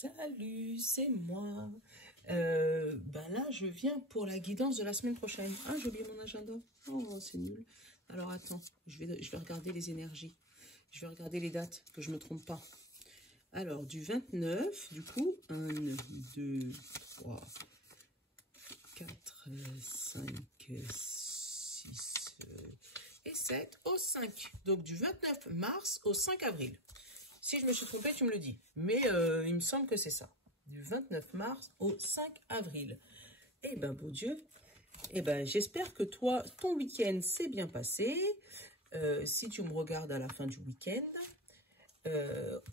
Salut, c'est moi. Ben là, je viens pour la guidance de la semaine prochaine. Ah, j'ai oublié mon agenda. Oh, c'est nul. Alors, attends, je vais regarder les énergies. Je vais regarder les dates, que je ne me trompe pas. Alors, du 29, du coup, 1, 2, 3, 4, 5, 6 et 7 au 5. Donc, du 29 mars au 5 avril. Si je me suis trompée, tu me le dis. Mais il me semble que c'est ça. Du 29 mars au 5 avril. Eh ben, beau Dieu. Eh ben, j'espère que toi, ton week-end s'est bien passé. Si tu me regardes à la fin du week-end.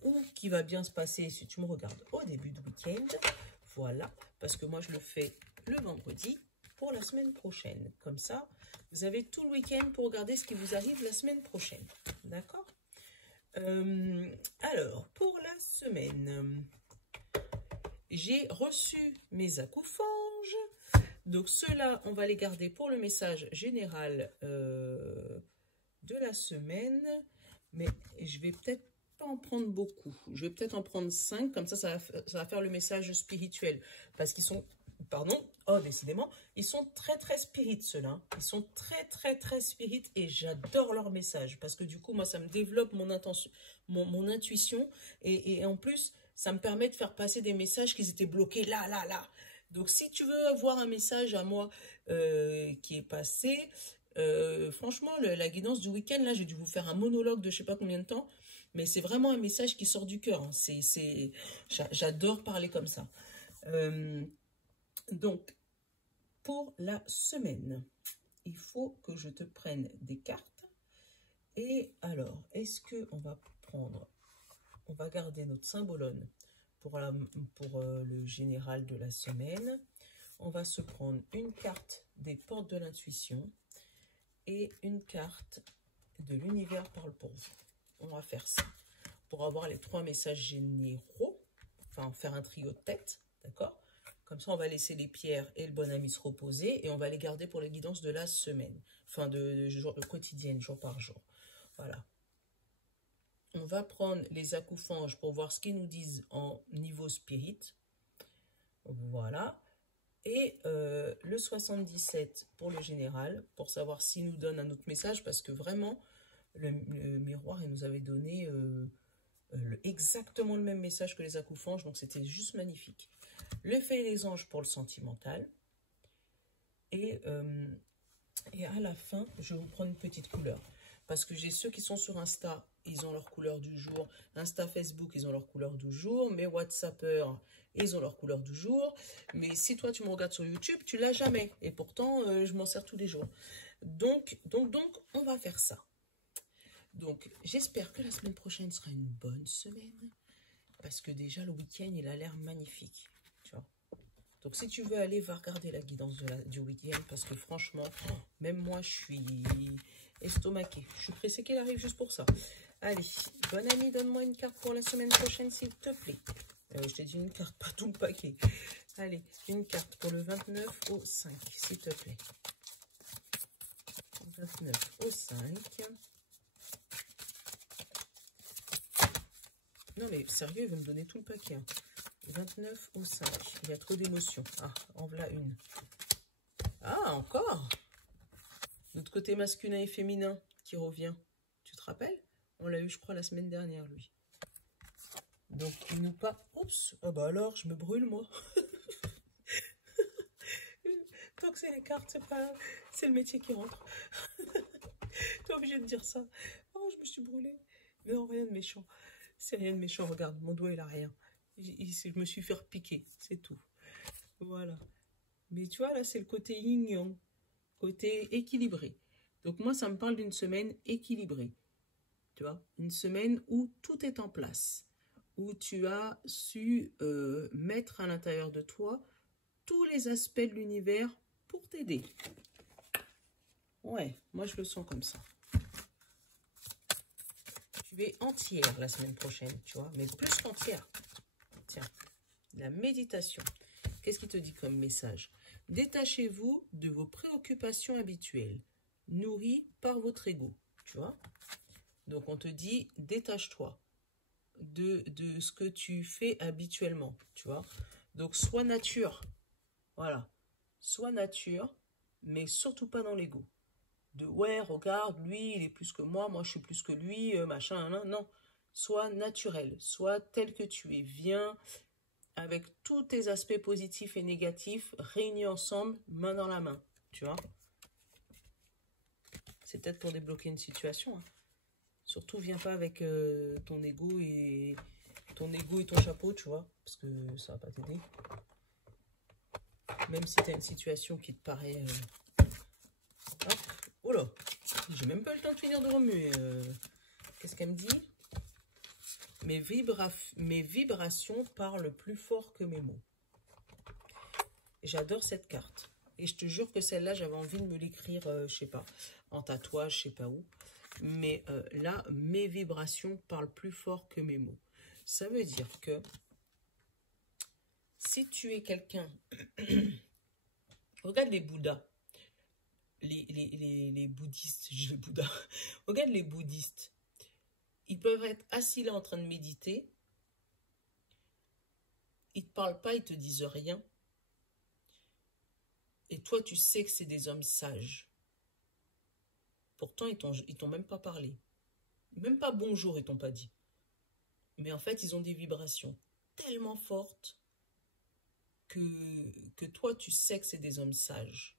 Ou qui va bien se passer si tu me regardes au début du week-end. Voilà. Parce que moi, je le fais le vendredi pour la semaine prochaine. Comme ça, vous avez tout le week-end pour regarder ce qui vous arrive la semaine prochaine. D'accord ? Alors, pour la semaine, j'ai reçu mes accoufanges. Donc, ceux-là, on va les garder pour le message général de la semaine. Mais je vais peut-être pas en prendre beaucoup. Je vais peut-être en prendre 5. Comme ça va faire le message spirituel. Parce qu'ils sont... Pardon, oh décidément, ils sont très spirit ceux-là. Ils sont très spirit et j'adore leur message parce que du coup moi ça me développe mon intuition et en plus ça me permet de faire passer des messages qui étaient bloqués là. Donc si tu veux avoir un message à moi qui est passé, franchement la guidance du week-end là j'ai dû vous faire un monologue de je sais pas combien de temps, mais c'est vraiment un message qui sort du cœur. Hein. J'adore parler comme ça. Donc, pour la semaine, il faut que je te prenne des cartes. Et alors, est-ce qu'on va prendre, on va garder notre symbolone pour le général de la semaine. On va se prendre une carte des portes de l'intuition et une carte de l'univers parle pour vous. On va faire ça pour avoir les 3 messages généraux, enfin faire un trio de tête, d'accord ? Comme ça, on va laisser les pierres et le bon ami se reposer et on va les garder pour les guidances de la semaine, enfin de quotidienne, jour par jour. Voilà. On va prendre les accoufanges pour voir ce qu'ils nous disent en niveau spirit. Voilà. Et le 77 pour le général, pour savoir s'il nous donne un autre message, parce que vraiment, le miroir, il nous avait donné exactement le même message que les accoufanges, donc c'était juste magnifique. Le fait et les anges pour le sentimental. Et à la fin, je vais vous prendre une petite couleur. Parce que j'ai ceux qui sont sur Insta, ils ont leur couleur du jour. Insta, Facebook, ils ont leur couleur du jour. Mes WhatsAppers, ils ont leur couleur du jour. Mais si toi, tu me regardes sur YouTube, tu l'as jamais. Et pourtant, je m'en sers tous les jours. Donc, on va faire ça. Donc, j'espère que la semaine prochaine sera une bonne semaine. Parce que déjà, le week-end, il a l'air magnifique. Tu vois. Donc, si tu veux aller, va regarder la guidance du week-end. Parce que franchement, même moi, je suis estomaquée. Je suis pressée qu'elle arrive juste pour ça. Allez, bonne amie, donne-moi une carte pour la semaine prochaine, s'il te plaît. Je t'ai dit une carte, pas tout le paquet. Allez, une carte pour le 29 au 5, s'il te plaît. 29 au 5. Non, mais sérieux, il veut me donner tout le paquet. Hein. 29 au 5. Il y a trop d'émotions. Ah, en voilà une. Ah, encore. Notre côté masculin et féminin qui revient. Tu te rappelles? On l'a eu, je crois, la semaine dernière, lui. Donc, il nous parle... Oups. Ah bah alors, je me brûle, moi. Tant que c'est les cartes, c'est pas... C'est le métier qui rentre. T'es obligé de dire ça. Oh, je me suis brûlée. Mais non, rien de méchant. C'est rien de méchant, regarde, mon doigt il a rien. Je me suis fait repiquer, c'est tout. Voilà. Mais tu vois, là, c'est le côté yin-yang, côté équilibré. Donc moi, ça me parle d'une semaine équilibrée. Tu vois, une semaine où tout est en place. Où tu as su mettre à l'intérieur de toi tous les aspects de l'univers pour t'aider. Ouais, moi je le sens comme ça. Je vais entière la semaine prochaine, tu vois, mais plus qu'entière. Tiens, la méditation. Qu'est-ce qu'il te dit comme message? Détachez-vous de vos préoccupations habituelles, nourries par votre ego, tu vois. Donc, on te dit, détache-toi. de ce que tu fais habituellement, tu vois. Donc, sois nature. Voilà. Sois nature, mais surtout pas dans l'ego. De ouais, regarde, lui, il est plus que moi je suis plus que lui, machin, non, non. Sois naturel, sois tel que tu es. Viens avec tous tes aspects positifs et négatifs réunis ensemble, main dans la main, tu vois. C'est peut-être pour débloquer une situation. Hein. Surtout, viens pas avec ton ego et ton chapeau, tu vois, parce que ça va pas t'aider. Même si tu as une situation qui te paraît... Hop. Oh là, j'ai même pas le temps de finir de remuer. Qu'est-ce qu'elle me dit? Mes vibrations parlent plus fort que mes mots. J'adore cette carte. Et je te jure que celle-là, j'avais envie de me l'écrire, je sais pas, en tatouage, je sais pas où. Mais là, mes vibrations parlent plus fort que mes mots. Ça veut dire que si tu es quelqu'un... Regarde les Bouddhas. Les bouddhistes, je dis Bouddha. Regarde les bouddhistes. Ils peuvent être assis là en train de méditer. Ils ne te parlent pas, ils ne te disent rien. Et toi, tu sais que c'est des hommes sages. Pourtant, ils t'ont même pas parlé. Même pas bonjour, ils t'ont pas dit. Mais en fait, ils ont des vibrations tellement fortes que toi, tu sais que c'est des hommes sages.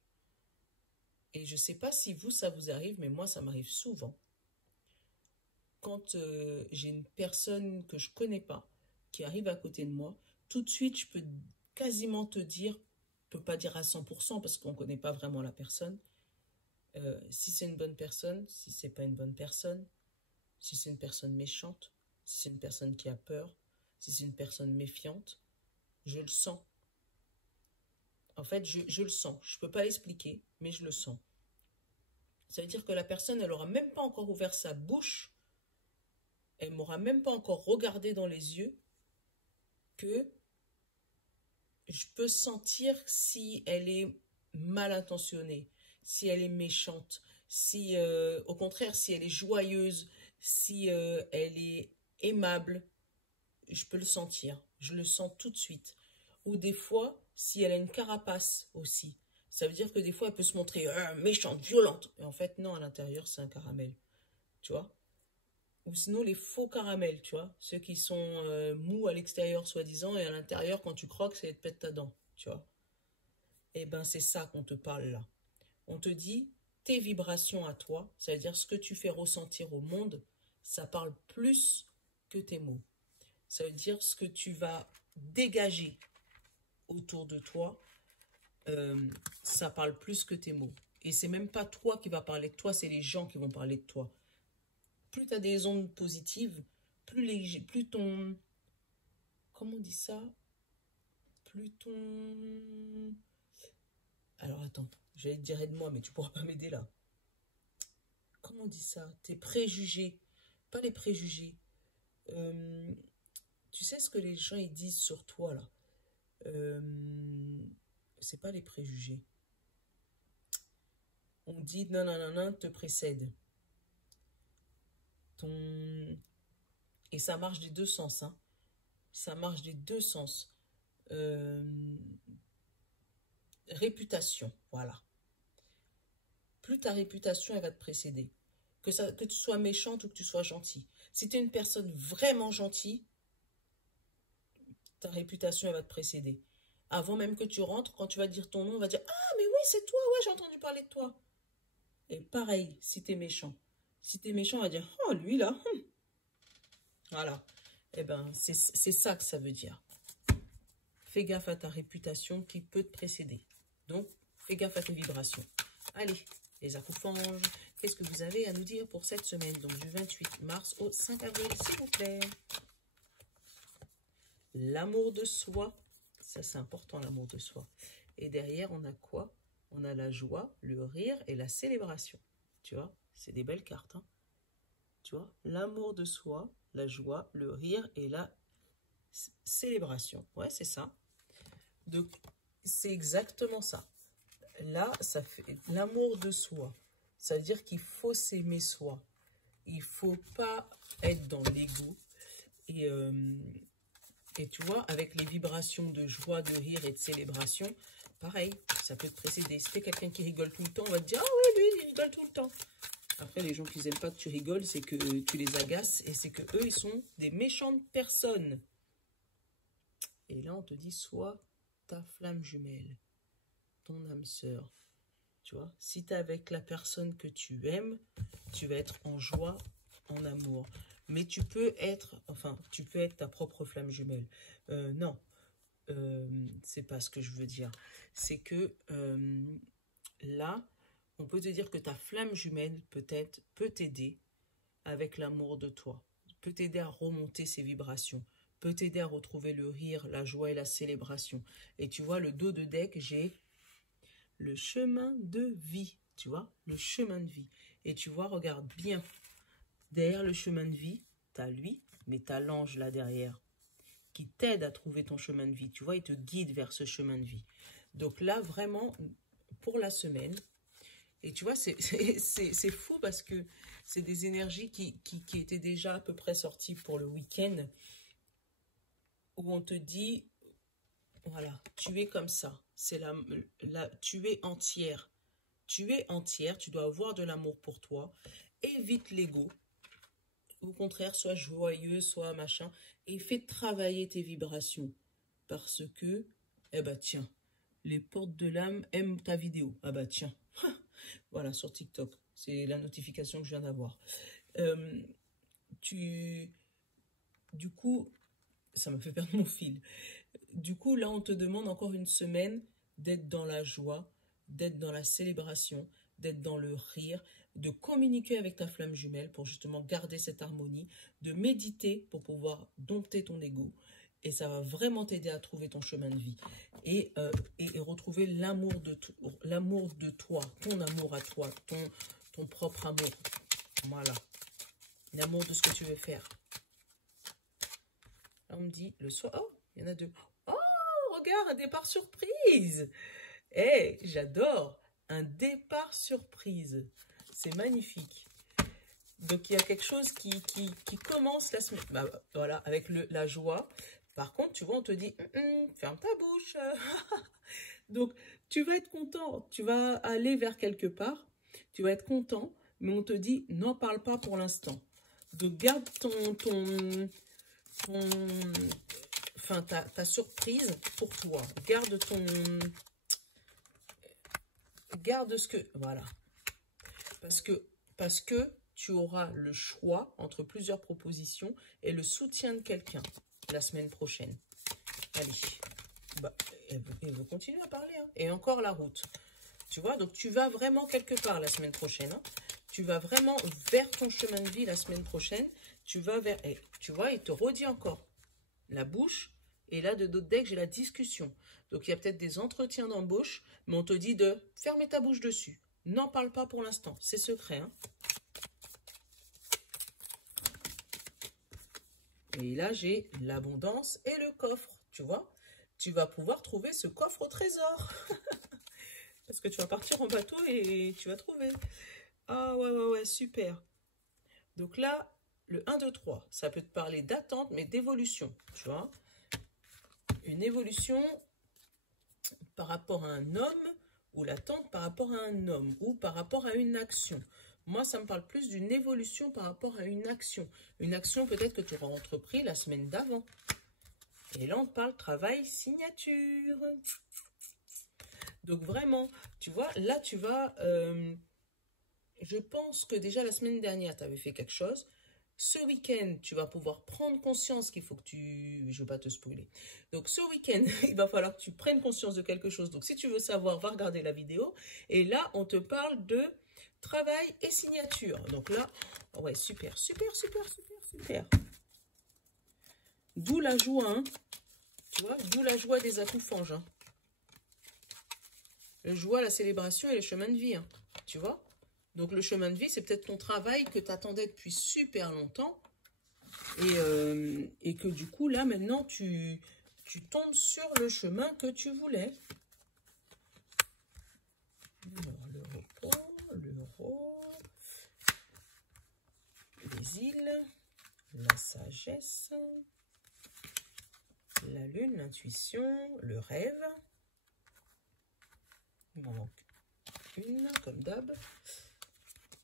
Et je ne sais pas si vous, ça vous arrive, mais moi, ça m'arrive souvent. Quand j'ai une personne que je ne connais pas qui arrive à côté de moi, tout de suite, je peux quasiment te dire, je ne peux pas dire à 100% parce qu'on ne connaît pas vraiment la personne, si c'est une bonne personne, si c'est pas une bonne personne, si c'est une personne méchante, si c'est une personne qui a peur, si c'est une personne méfiante, je le sens. En fait, je le sens. Je ne peux pas l'expliquer, mais je le sens. Ça veut dire que la personne, elle n'aura même pas encore ouvert sa bouche, elle m'aura même pas encore regardé dans les yeux, que je peux sentir si elle est mal intentionnée, si elle est méchante, si au contraire, si elle est joyeuse, si elle est aimable, je peux le sentir. Je le sens tout de suite. Ou des fois, si elle a une carapace aussi, ça veut dire que des fois, elle peut se montrer méchante, violente. Et en fait, non, à l'intérieur, c'est un caramel. Tu vois? Ou sinon, les faux caramels, tu vois? Ceux qui sont mous à l'extérieur, soi-disant, et à l'intérieur, quand tu croques, c'est de pète ta dent. Tu vois? Eh ben, c'est ça qu'on te parle là. On te dit, tes vibrations à toi, ça veut dire ce que tu fais ressentir au monde, ça parle plus que tes mots. Ça veut dire ce que tu vas dégager autour de toi, ça parle plus que tes mots. Et c'est même pas toi qui vas parler de toi, c'est les gens qui vont parler de toi. Plus tu as des ondes positives, plus ton... Comment on dit ça? Plus ton... Alors attends, j'allais te dire aide-moi, mais tu pourras pas m'aider là. Comment on dit ça? Tes préjugés. Pas les préjugés. Tu sais ce que les gens ils disent sur toi là? C'est pas les préjugés. On dit non, non, non, non, te précède. Et ça marche des deux sens. Hein. Ça marche des deux sens. Réputation, voilà. Plus ta réputation, elle va te précéder. Que tu sois méchante ou que tu sois gentil. Si tu es une personne vraiment gentille, ta réputation, elle va te précéder. Avant même que tu rentres, quand tu vas dire ton nom, on va dire « Ah, mais oui, c'est toi, ouais, j'ai entendu parler de toi. » Et pareil, si tu es méchant. Si tu es méchant, on va dire « Oh, lui, là. Voilà. Eh bien, c'est ça que ça veut dire. Fais gaffe à ta réputation qui peut te précéder. Donc, fais gaffe à tes vibrations. Allez, les acouphènes, qu'est-ce que vous avez à nous dire pour cette semaine? Donc, du 28 mars au 5 avril, s'il vous plaît. L'amour de soi. Ça, c'est important, l'amour de soi. Et derrière, on a quoi? On a la joie, le rire et la célébration. Tu vois, c'est des belles cartes. Hein, tu vois, l'amour de soi, la joie, le rire et la célébration. Ouais, c'est ça. Donc, c'est exactement ça. Là, ça fait l'amour de soi. Ça veut dire qu'il faut s'aimer soi. Il ne faut pas être dans l'ego. Et tu vois, avec les vibrations de joie, de rire et de célébration, pareil, ça peut te précéder. Si t'es quelqu'un qui rigole tout le temps, on va te dire, ah oui, lui, il rigole tout le temps. Après, les gens qui n'aiment pas que tu rigoles, c'est que tu les agaces et c'est que eux, ils sont des méchantes personnes. Et là, on te dit, sois ta flamme jumelle, ton âme sœur. Tu vois, si tu es avec la personne que tu aimes, tu vas être en joie, en amour. Mais tu peux être, tu peux être ta propre flamme jumelle. Non, c'est pas ce que je veux dire. C'est que là, on peut te dire que ta flamme jumelle peut-être peut t'aider avec l'amour de toi, peut t'aider à remonter ses vibrations, peut t'aider à retrouver le rire, la joie et la célébration. Et tu vois, le dos de deck, j'ai le chemin de vie, tu vois, le chemin de vie. Et tu vois, regarde bien, derrière le chemin de vie, tu as lui, mais tu as l'ange là derrière, qui t'aide à trouver ton chemin de vie. Tu vois, il te guide vers ce chemin de vie. Donc là, vraiment, pour la semaine, et tu vois, c'est fou parce que c'est des énergies qui étaient déjà à peu près sorties pour le week-end, où on te dit, voilà, tu es comme ça, c'est tu es entière. Tu es entière, tu dois avoir de l'amour pour toi. Évite l'ego. Au contraire, sois joyeux, sois machin. Et fais travailler tes vibrations. Parce que, eh ben tiens, les portes de l'âme aiment ta vidéo. Ah bah tiens. Voilà, sur TikTok. C'est la notification que je viens d'avoir. Du coup, ça me fait perdre mon fil. Du coup, là, on te demande encore une semaine d'être dans la joie, d'être dans la célébration, d'être dans le rire, de communiquer avec ta flamme jumelle pour justement garder cette harmonie, de méditer pour pouvoir dompter ton ego. Et ça va vraiment t'aider à trouver ton chemin de vie et retrouver l'amour de toi, ton amour à toi, ton propre amour. Voilà, l'amour de ce que tu veux faire. Là, on me dit le soir. Oh, il y en a deux. Oh, regarde, un départ surprise. Eh, j'adore. Un départ surprise. C'est magnifique. Donc, il y a quelque chose qui commence la semaine. Bah, voilà, avec la joie. Par contre, tu vois, on te dit, ferme ta bouche. Donc, tu vas être content. Tu vas aller vers quelque part. Tu vas être content. Mais on te dit, n'en parle pas pour l'instant. Donc, garde ta surprise pour toi. Garde ce que... Voilà. Parce que tu auras le choix entre plusieurs propositions et le soutien de quelqu'un la semaine prochaine. Allez. Bah, elle veut continuer à parler. Hein. Et encore la route. Tu vois, donc tu vas vraiment quelque part la semaine prochaine. Hein. Tu vas vraiment vers ton chemin de vie la semaine prochaine. Tu vas vers... Et, tu vois, il te redit encore. La bouche. Et là, de d'autres decks, j'ai la discussion. Donc, il y a peut-être des entretiens d'embauche, mais on te dit de fermer ta bouche dessus. N'en parle pas pour l'instant. C'est secret. Hein. Et là, j'ai l'abondance et le coffre. Tu vois, tu vas pouvoir trouver ce coffre au trésor. Parce que tu vas partir en bateau et tu vas trouver. Ah ouais, super. Donc là, le 1, 2, 3, ça peut te parler d'attente, mais d'évolution. Tu vois, une évolution par rapport à un homme ou l'attente par rapport à un homme ou par rapport à une action. Moi, ça me parle plus d'une évolution par rapport à une action. Une action peut-être que tu auras entrepris la semaine d'avant. Et là, on te parle travail, signature. Donc vraiment, tu vois, là, tu vas... je pense que déjà la semaine dernière, tu avais fait quelque chose. Ce week-end, tu vas pouvoir prendre conscience qu'il faut que tu... Je ne vais pas te spoiler. Donc, ce week-end, il va falloir que tu prennes conscience de quelque chose. Donc, si tu veux savoir, va regarder la vidéo. Et là, on te parle de travail et signature. Donc là, ouais, super. D'où la joie, hein. Tu vois, d'où la joie des acoufanges. Hein. Le joie, la célébration et le chemin de vie. Hein. Tu vois? Donc, le chemin de vie, c'est peut-être ton travail que tu attendais depuis super longtemps. Et que du coup, là, maintenant, tu tombes sur le chemin que tu voulais. Alors, le repos, l'euro, les îles, la sagesse, la lune, l'intuition, le rêve. Il m'en manque une, comme d'hab.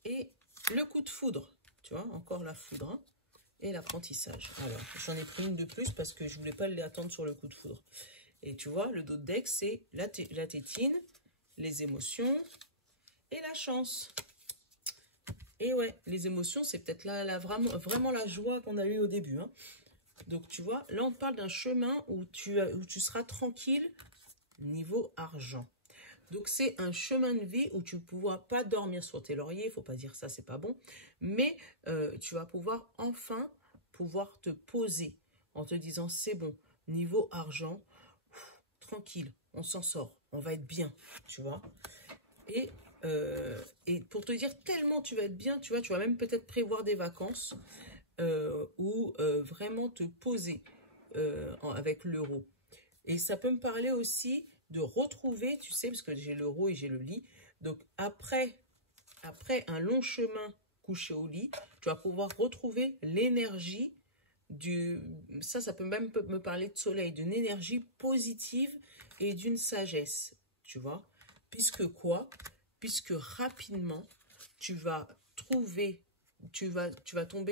Et le coup de foudre, tu vois, encore la foudre, hein, et l'apprentissage. Alors, j'en ai pris une de plus parce que je voulais pas l'attendre sur le coup de foudre. Et tu vois, le dos de deck, c'est la tétine, les émotions et la chance. Et ouais, les émotions, c'est peut-être vraiment la joie qu'on a eue au début, hein. Donc, tu vois, là, on te parle d'un chemin où tu seras tranquille niveau argent. Donc, c'est un chemin de vie où tu ne pourras pas dormir sur tes lauriers. Il ne faut pas dire ça, c'est pas bon. Mais tu vas enfin pouvoir te poser en te disant, c'est bon, niveau argent, tranquille, on s'en sort, on va être bien, tu vois. Et pour te dire tellement tu vas être bien, tu vois, tu vas même peut-être prévoir des vacances ou vraiment te poser avec l'euro. Et ça peut me parler aussi de retrouver, tu sais, parce que j'ai l'euro et j'ai le lit. Donc après un long chemin couché au lit, tu vas pouvoir retrouver l'énergie ça peut même me parler de soleil, d'une énergie positive et d'une sagesse, tu vois. Puisque quoi? Puisque rapidement, tu vas tomber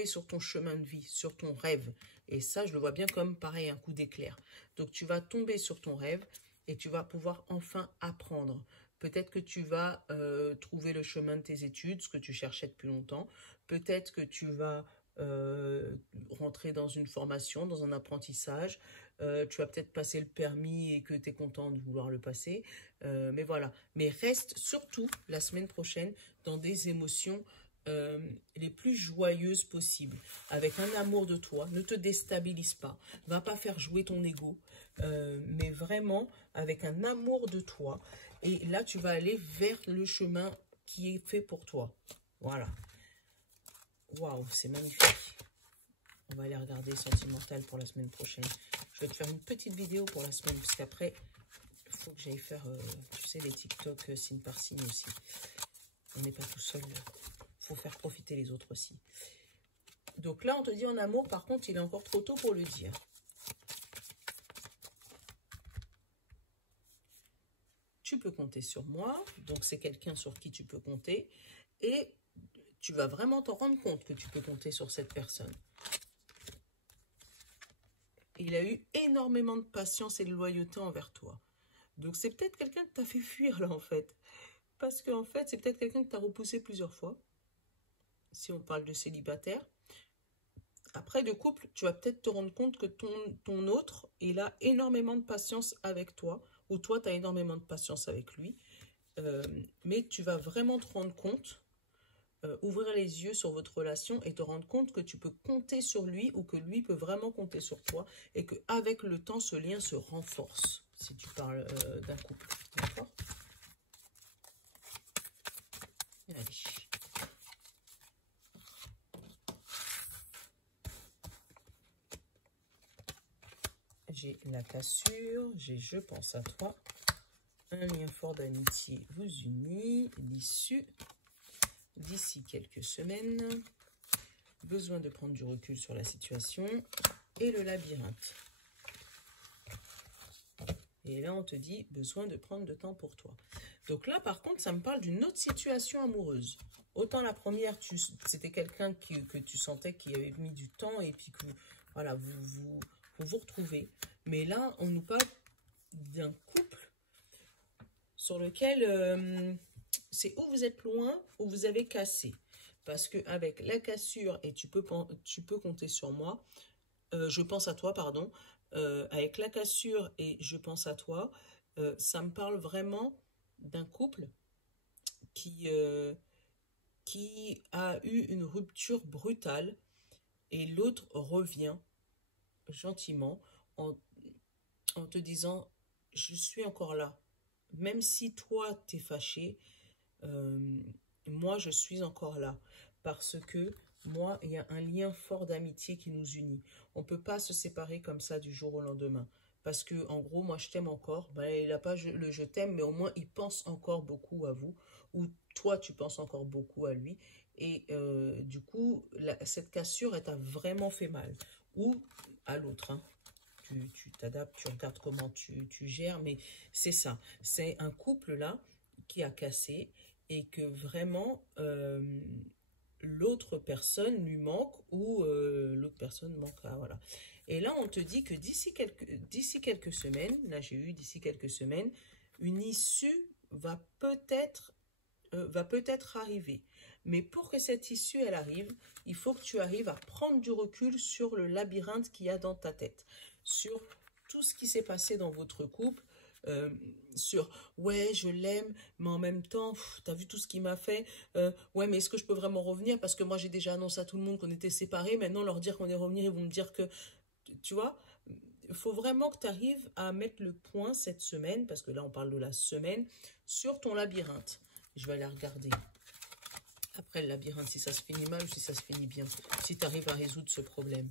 sur ton chemin de vie, sur ton rêve. Et ça, je le vois bien comme, pareil, un coup d'éclair. Donc, tu vas tomber sur ton rêve et tu vas pouvoir enfin apprendre. Peut-être que tu vas trouver le chemin de tes études, ce que tu cherchais depuis longtemps. Peut-être que tu vas rentrer dans une formation, dans un apprentissage. Tu vas peut-être passer le permis et que tu es content de vouloir le passer. Mais voilà. Mais reste surtout la semaine prochaine dans des émotions les plus joyeuses possibles, avec un amour de toi. Ne te déstabilise pas, va pas faire jouer ton ego, mais vraiment avec un amour de toi. Et là, tu vas aller vers le chemin qui est fait pour toi. Voilà. Waouh, c'est magnifique. On va aller regarder Sentimental pour la semaine prochaine. Je vais te faire une petite vidéo pour la semaine, parce qu'après, il faut que j'aille faire, tu sais, les TikTok signe par signe aussi. On n'est pas tout seul. Il faut faire profiter les autres aussi. Donc là, on te dit en amour, par contre, il est encore trop tôt pour le dire. Tu peux compter sur moi. Donc, c'est quelqu'un sur qui tu peux compter. Et tu vas vraiment t'en rendre compte que tu peux compter sur cette personne. Il a eu énormément de patience et de loyauté envers toi. Donc, c'est peut-être quelqu'un que tu as fait fuir, là, en fait. Parce qu'en fait, c'est peut-être quelqu'un que tu as repoussé plusieurs fois. Si on parle de célibataire. Après, de couple, tu vas peut-être te rendre compte que ton autre, il a énormément de patience avec toi. Ou toi, tu as énormément de patience avec lui. Mais tu vas vraiment te rendre compte, ouvrir les yeux sur votre relation et te rendre compte que tu peux compter sur lui ou que lui peut vraiment compter sur toi et qu'avec le temps, ce lien se renforce si tu parles d'un couple. D'accord? Allez. J'ai la cassure, j'ai je pense à toi. Un lien fort d'amitié vous unit, l'issue d'ici quelques semaines, besoin de prendre du recul sur la situation et le labyrinthe. Et là, on te dit besoin de prendre de temps pour toi. Donc là, par contre, ça me parle d'une autre situation amoureuse. Autant la première, c'était quelqu'un que tu sentais qui avait mis du temps et puis que voilà, vous retrouvez. Mais là, on nous parle d'un couple sur lequel c'est où vous êtes loin, ou vous avez cassé. Parce qu'avec la cassure, et tu peux compter sur moi, je pense à toi, pardon, avec la cassure et je pense à toi, ça me parle vraiment d'un couple qui a eu une rupture brutale et l'autre revient gentiment en te disant « je suis encore là ». Même si toi, t'es fâché, moi, je suis encore là. Parce que moi, il y a un lien fort d'amitié qui nous unit. On ne peut pas se séparer comme ça du jour au lendemain. Parce que, en gros, moi, je t'aime encore. Ben, il n'a pas le je t'aime, mais au moins, il pense encore beaucoup à vous. Ou toi, tu penses encore beaucoup à lui. et du coup, cette cassure, elle t'a vraiment fait mal. Ou à l'autre, hein. Tu t'adaptes, tu regardes comment tu gères, mais c'est ça. C'est un couple là qui a cassé et que vraiment l'autre personne lui manque ou l'autre personne manque à, voilà. Et là, on te dit que d'ici quelques semaines, là j'ai eu d'ici quelques semaines, une issue va peut-être arriver. Mais pour que cette issue, elle arrive, il faut que tu arrives à prendre du recul sur le labyrinthe qu'il y a dans ta tête, sur tout ce qui s'est passé dans votre couple, sur ouais je l'aime mais en même temps t'as vu tout ce qu'il m'a fait, ouais mais est-ce que je peux vraiment revenir parce que moi j'ai déjà annoncé à tout le monde qu'on était séparés, maintenant leur dire qu'on est revenu ils vont me dire que tu vois, il faut vraiment que tu arrives à mettre le point cette semaine, parce que là on parle de la semaine, sur ton labyrinthe. Je vais aller regarder après le labyrinthe si ça se finit mal ou si ça se finit bien, si tu arrives à résoudre ce problème.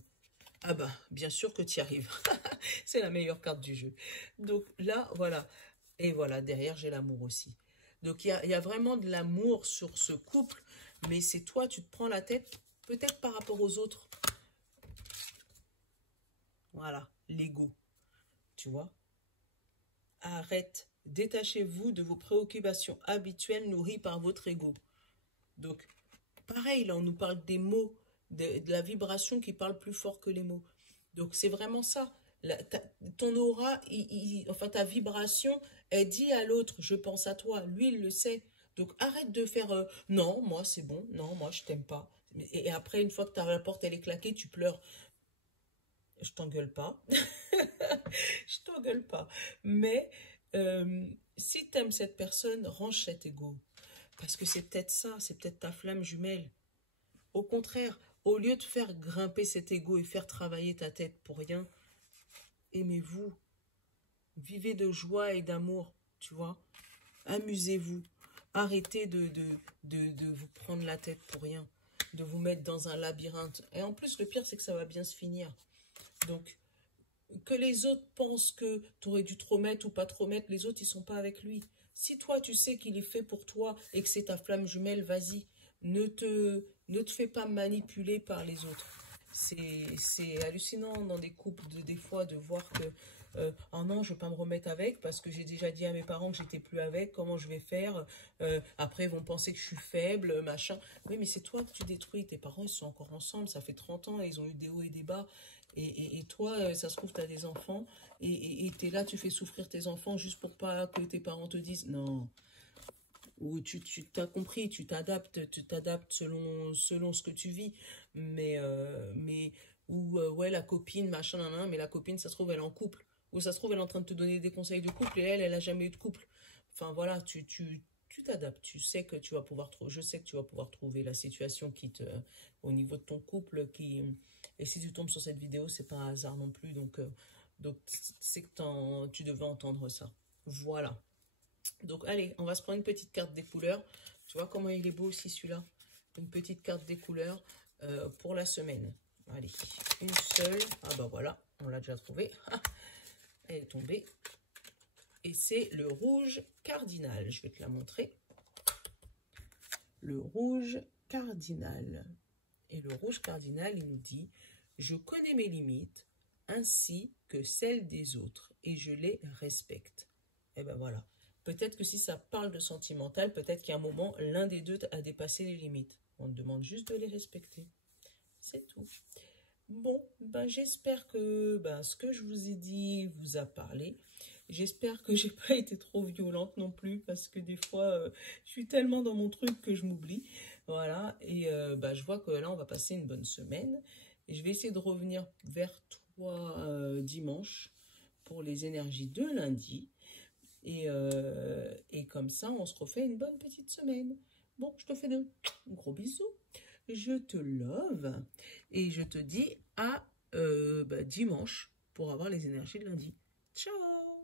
Ah bah, bien sûr que tu y arrives. C'est la meilleure carte du jeu. Donc là, voilà. Et voilà, derrière, j'ai l'amour aussi. Donc il y a vraiment de l'amour sur ce couple, mais c'est toi, tu te prends la tête, peut-être par rapport aux autres. Voilà, l'ego, tu vois. Arrête, détachez-vous de vos préoccupations habituelles nourries par votre ego. Donc, pareil, là, on nous parle des mots, de la vibration qui parle plus fort que les mots. Donc, c'est vraiment ça. Ton aura, enfin, ta vibration, elle dit à l'autre, je pense à toi. Lui, il le sait. Donc, arrête de faire, non, moi, c'est bon. Non, moi, je t'aime pas. Et après, une fois que la porte, elle est claquée, tu pleures. Je t'engueule pas. Je t'engueule pas. Mais si t'aimes cette personne, range cet ego. Parce que c'est peut-être ça, c'est peut-être ta flamme jumelle. Au contraire, au lieu de faire grimper cet ego et faire travailler ta tête pour rien, aimez-vous. Vivez de joie et d'amour, tu vois. Amusez-vous. Arrêtez de vous prendre la tête pour rien. De vous mettre dans un labyrinthe. Et en plus, le pire, c'est que ça va bien se finir. Donc, que les autres pensent que tu aurais dû trop mettre ou pas trop mettre, les autres, ils sont pas avec lui. Si toi, tu sais qu'il est fait pour toi et que c'est ta flamme jumelle, vas-y. Ne te fais pas manipuler par les autres. C'est hallucinant dans des couples, des fois, de voir que oh non, je ne vais pas me remettre avec parce que j'ai déjà dit à mes parents que j'étais plus avec, comment je vais faire, après ils vont penser que je suis faible, machin. Oui, mais c'est toi que tu détruis, tes parents ils sont encore ensemble, ça fait 30 ans, ils ont eu des hauts et des bas. Et toi, ça se trouve, tu as des enfants et tu es là, tu fais souffrir tes enfants juste pour pas que tes parents te disent non. Ou tu t'as compris, tu t'adaptes selon ce que tu vis. Ouais, la copine, machin, nan, nan, mais la copine, ça se trouve, elle est en couple. Ou ça se trouve, elle est en train de te donner des conseils de couple et elle a jamais eu de couple. Enfin, voilà, tu t'adaptes. Tu sais que tu vas pouvoir trouver, je sais que tu vas pouvoir trouver la situation au niveau de ton couple et si tu tombes sur cette vidéo, c'est pas un hasard non plus. Donc c'est que tu devais entendre ça. Voilà. Donc, allez, on va se prendre une petite carte des couleurs. Tu vois comment il est beau aussi, celui-là. Une petite carte des couleurs pour la semaine. Allez, une seule. Ah bah voilà, on l'a déjà trouvée. Elle est tombée. Et c'est le rouge cardinal. Je vais te la montrer. Le rouge cardinal. Et le rouge cardinal, il nous dit « Je connais mes limites ainsi que celles des autres et je les respecte. » Et ben voilà. Peut-être que si ça parle de sentimental, peut-être qu'à un moment, l'un des deux a dépassé les limites. On te demande juste de les respecter. C'est tout. Bon, ben j'espère que ce que je vous ai dit vous a parlé. J'espère que j'ai pas été trop violente non plus, parce que des fois, je suis tellement dans mon truc que je m'oublie. Voilà, et je vois que là, on va passer une bonne semaine. Et je vais essayer de revenir vers toi dimanche pour les énergies de lundi. Et comme ça, on se refait une bonne petite semaine. Bon, je te fais de gros bisous. Je te love. Et je te dis à dimanche pour avoir les énergies de lundi. Ciao!